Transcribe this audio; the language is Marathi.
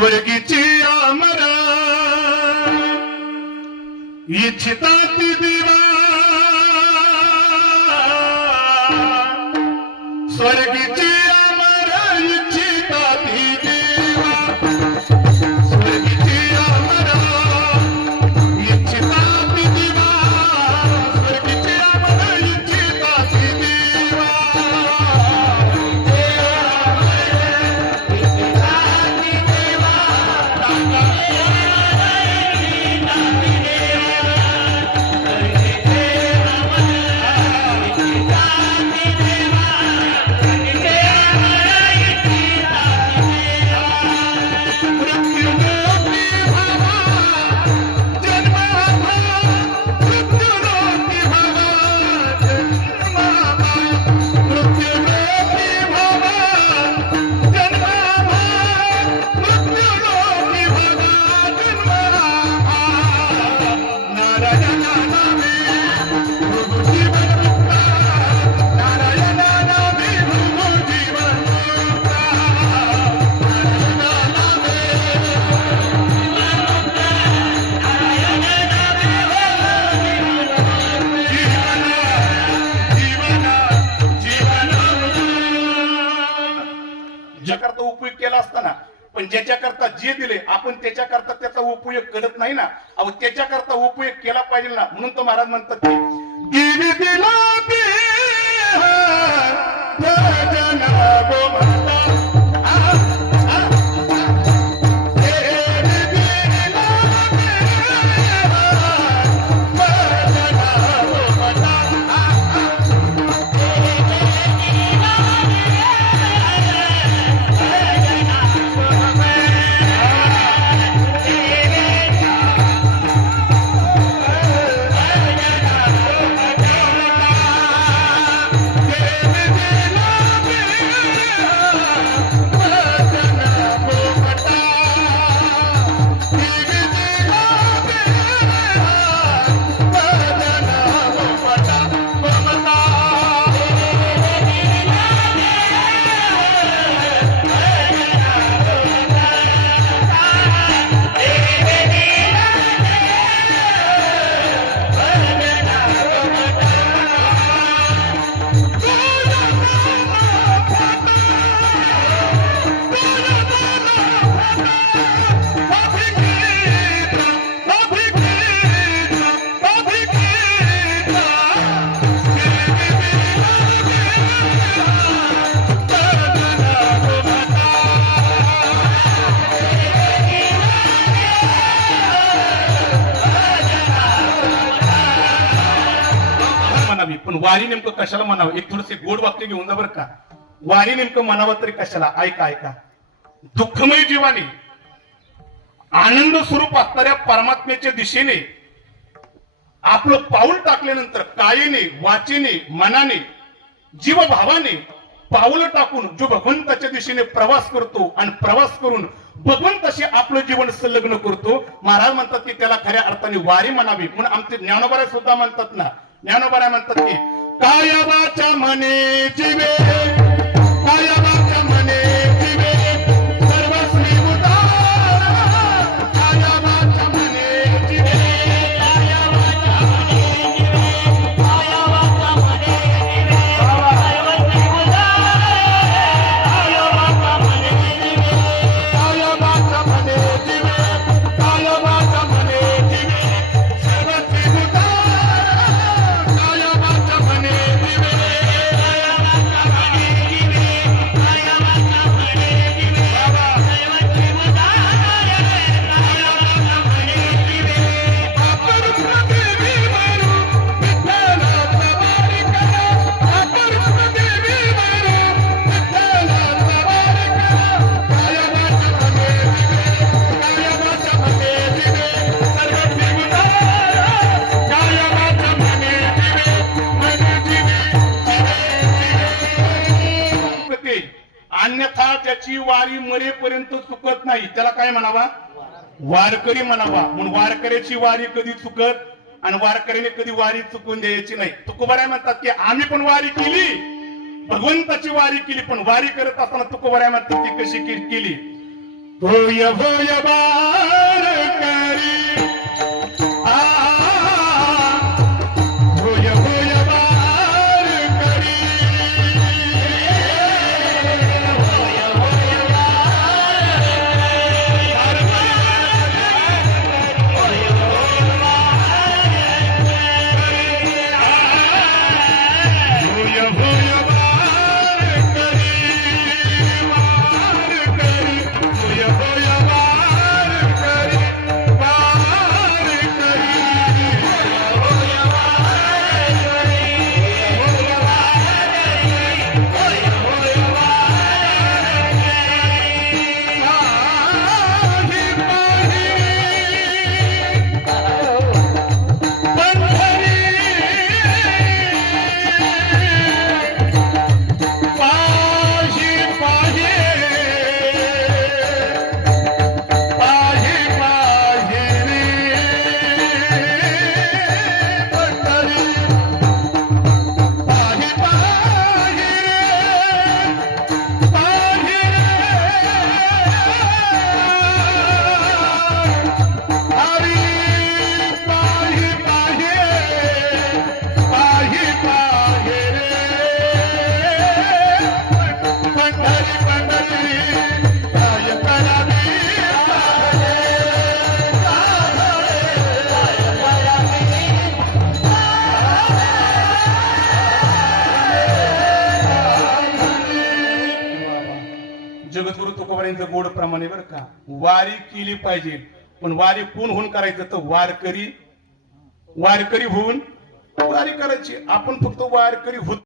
स्वर्गीची आमरा इच्छिता ती देवा स्वर्गीची आमरा इच्छिता ती देवा स्वर्गीची आमरा इच्छिता ती देवा स्वर्गीची आमरा इच्छिता ती देवा ज्याकरता उपयोग केला असताना पण ज्याच्याकरता जे दिले आपण त्याच्याकरता त्याचा उपयोग करत नाही ना. अहो त्याच्याकरता उपयोग केला पाहिजे ना. म्हणून तो महाराज म्हणतात की देवी दिला पण वारी नेमकं कशाला म्हणावं. एक थोडसे गोड वाक्य घेऊन जा बरं का. वारी नेमकं म्हणावं तरी कशाला. ऐका ऐका. दुःखमय जीवाने आनंद स्वरूप असणाऱ्या परमात्म्याच्या दिशेने आपलं पाऊल टाकल्यानंतर कायेने वाचेने मनाने जीवभावाने पाऊल टाकून जो भगवंताच्या दिशेने प्रवास करतो आणि प्रवास करून भगवंताशी आपलं जीवन संलग्न करतो. महाराज म्हणतात की त्याला खऱ्या अर्थाने वारी म्हणावी. म्हणून आमचे ज्ञानोबा सुद्धा म्हणतात ना. ज्ञानोबा म्हणतात की काय वाचा म्हणे जीवे काय वाचा म्हणे जीवे सर्वस्वी उदार काय वाचा म्हणे जीवे काय वाचा म्हणे जीवे काय वाचा म्हणे जीवे सर्वस्वी उदार काय वाचा म्हणे जीवे काय वाचा म्हणे जीवे काय वाचा म्हणे जीवे सर्वस्वी उदार अन्यथा त्याची वारी मरेपर्यंत चुकत नाही. त्याला काय म्हणावा. वारकरी म्हणावा. म्हणून वारकऱ्याची वारी कधी चुकत आणि वारकऱ्याने कधी वारी चुकून द्यायची नाही. तुकोबाराय म्हणतात की आम्ही पण वारी केली भगवंताची वारी केली पण वारी करत असताना तुकोबाराय म्हणतात ती कशी केली. भोय भोय वारकरी आ भोय भोय वारकरी भोय भोय वारकरी वारकरी भोय भोय वारकरी वारकरी पाही पाही पाही रे पंढरी पाही पाही रे पाही रे हरी पाही पाही पाही पाही रे पंढरी पंढरी काय करावी जगद्गुरु तुकोबारायांचं गोड प्रमाणे बरं का वारी केली पाहिजे पण वारी कोण होऊन करायचं तर वारकरी होऊन वारी करायची आपण फक्त वारकरी होत